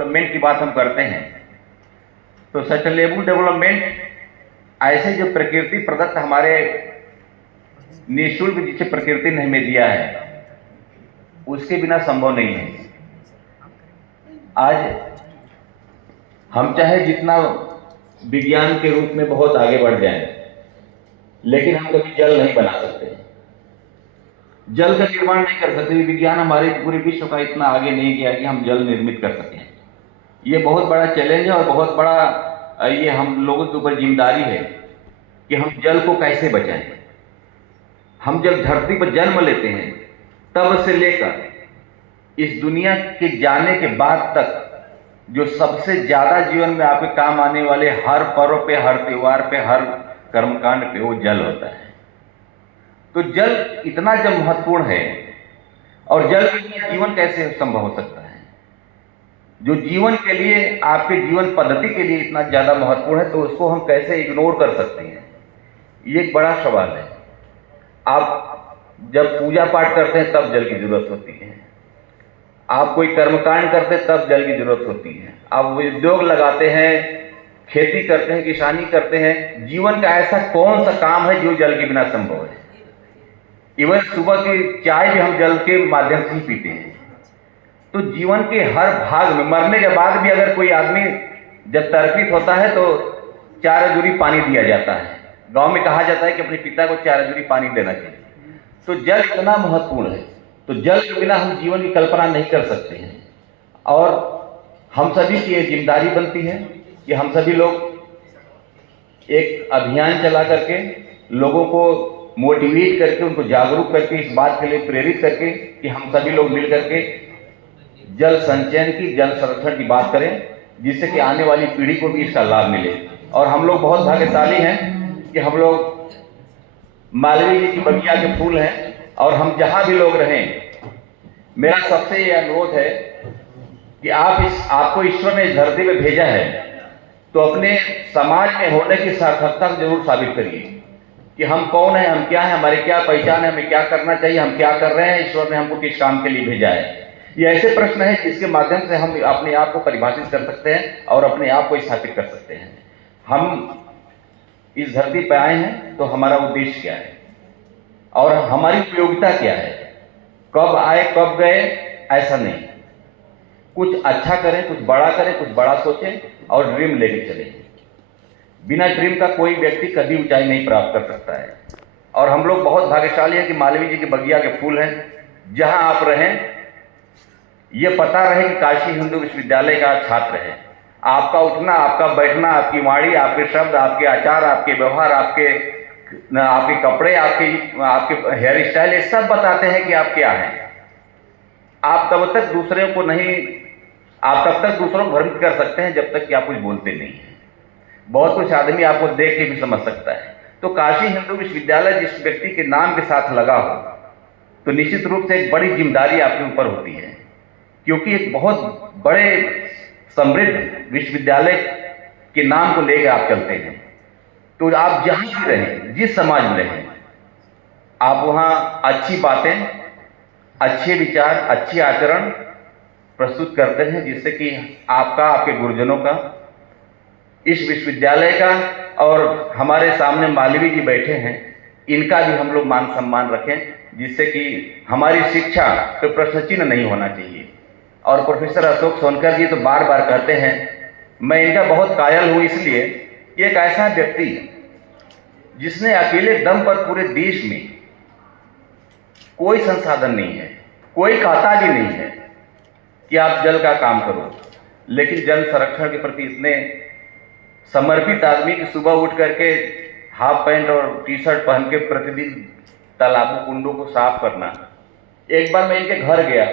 Development की बात हम करते हैं तो सस्टेनेबल डेवलपमेंट ऐसे जो प्रकृति प्रदत्त हमारे निःशुल्क जिसे प्रकृति ने हमें दिया है उसके बिना संभव नहीं है। आज हम चाहे जितना विज्ञान के रूप में बहुत आगे बढ़ जाएं, लेकिन हम कभी जल नहीं बना सकते, जल का निर्माण नहीं कर सकते। विज्ञान हमारे पूरे विश्व का इतना आगे नहीं गया कि हम जल निर्मित कर सकें। ये बहुत बड़ा चैलेंज है और बहुत बड़ा ये हम लोगों के ऊपर जिम्मेदारी है कि हम जल को कैसे बचाएं। हम जब धरती पर जन्म लेते हैं तब से लेकर इस दुनिया के जाने के बाद तक जो सबसे ज्यादा जीवन में आपके काम आने वाले हर पर्व पे, हर त्योहार पे, हर कर्मकांड पे वो जल होता है। तो जल इतना जब महत्वपूर्ण है और जल के बिना जीवन कैसे संभव हो सकता है, जो जीवन के लिए आपके जीवन पद्धति के लिए इतना ज्यादा महत्वपूर्ण है, तो उसको हम कैसे इग्नोर कर सकते हैं, ये एक बड़ा सवाल है। आप जब पूजा पाठ करते हैं तब जल की जरूरत होती है, आप कोई कर्मकांड करते हैं तब जल की जरूरत होती है, आप उद्योग लगाते हैं, खेती करते हैं, किसानी करते हैं। जीवन का ऐसा कौन सा काम है जो जल के बिना संभव है? इवन सुबह की चाय भी हम जल के माध्यम से ही पीते हैं। तो जीवन के हर भाग में मरने के बाद भी अगर कोई आदमी जब तर्पित होता है तो 4 अजूरी पानी दिया जाता है। गांव में कहा जाता है कि अपने पिता को 4 अजूरी पानी देना चाहिए। तो जल इतना महत्वपूर्ण है, तो जल के बिना हम जीवन की कल्पना नहीं कर सकते हैं। और हम सभी की ये जिम्मेदारी बनती है कि हम सभी लोग एक अभियान चला करके लोगों को मोटिवेट करके, उनको जागरूक करके, इस बात के लिए प्रेरित करके कि हम सभी लोग मिल करके जल संचयन की, जल संरक्षण की बात करें, जिससे कि आने वाली पीढ़ी को भी इसका लाभ मिले। और हम लोग बहुत भाग्यशाली हैं कि हम लोग मालवीय जी की बगिया के फूल हैं, और हम जहां भी लोग रहें, मेरा सबसे ये अनुरोध है कि आपको ईश्वर ने इस धरती पे भेजा है तो अपने समाज में होने की सार्थकता को जरूर साबित करिए कि हम कौन है, हम क्या है, हमारी क्या पहचान है, हमें क्या करना चाहिए, हम क्या कर रहे हैं, ईश्वर ने हमको किस काम के लिए भेजा है। ये ऐसे प्रश्न है जिसके माध्यम से हम अपने आप को परिभाषित कर सकते हैं और अपने आप को स्थापित कर सकते हैं। हम इस धरती पर आए हैं तो हमारा उद्देश्य क्या है और हमारी उपयोगिता क्या है। कब आए कब गए ऐसा नहीं, कुछ अच्छा करें, कुछ बड़ा करें, कुछ बड़ा सोचें और ड्रीम लेके चलें। बिना ड्रीम का कोई व्यक्ति कभी ऊंचाई नहीं प्राप्त कर सकता है। और हम लोग बहुत भाग्यशाली हैं कि मालवीय जी के बगिया के फूल हैं। जहां आप रहें, ये पता रहे कि काशी हिंदू विश्वविद्यालय का छात्र है। आपका उठना, आपका बैठना, आपकी वाणी, आपके शब्द, आपके आचार, आपके व्यवहार, आपके कपड़े, आपके हेयर स्टाइल, ये सब बताते हैं कि आप क्या हैं। आप तब तक दूसरों को भ्रमित कर सकते हैं जब तक कि आप कुछ बोलते नहीं हैं। बहुत कुछ आदमी आपको देख के भी समझ सकता है। तो काशी हिंदू विश्वविद्यालय जिस व्यक्ति के नाम के साथ लगा हो तो निश्चित रूप से एक बड़ी जिम्मेदारी आपके ऊपर होती है, क्योंकि एक बहुत बड़े समृद्ध विश्वविद्यालय के नाम को लेकर आप चलते हैं। तो आप जहां भी रहें, जिस समाज में रहें, आप वहां अच्छी बातें, अच्छे विचार, अच्छी आचरण प्रस्तुत करते हैं, जिससे कि आपका, आपके गुरुजनों का, इस विश्वविद्यालय का और हमारे सामने मालवीय जी बैठे हैं, इनका भी हम लोग मान सम्मान रखें, जिससे कि हमारी शिक्षा तो प्रश्न चिन्ह नहीं होना चाहिए। और प्रोफेसर अशोक सोनकर जी तो बार बार कहते हैं, मैं इनका बहुत कायल हूं इसलिए कि एक ऐसा व्यक्ति जिसने अकेले दम पर पूरे देश में कोई संसाधन नहीं है, कोई कहता भी नहीं है कि आप जल का काम करो, लेकिन जल संरक्षण के प्रति इतने समर्पित आदमी की सुबह उठ करके हाफ पैंट और टी शर्ट पहन के प्रतिदिन तालाबों कुंडों को साफ करना। एक बार मैं इनके घर गया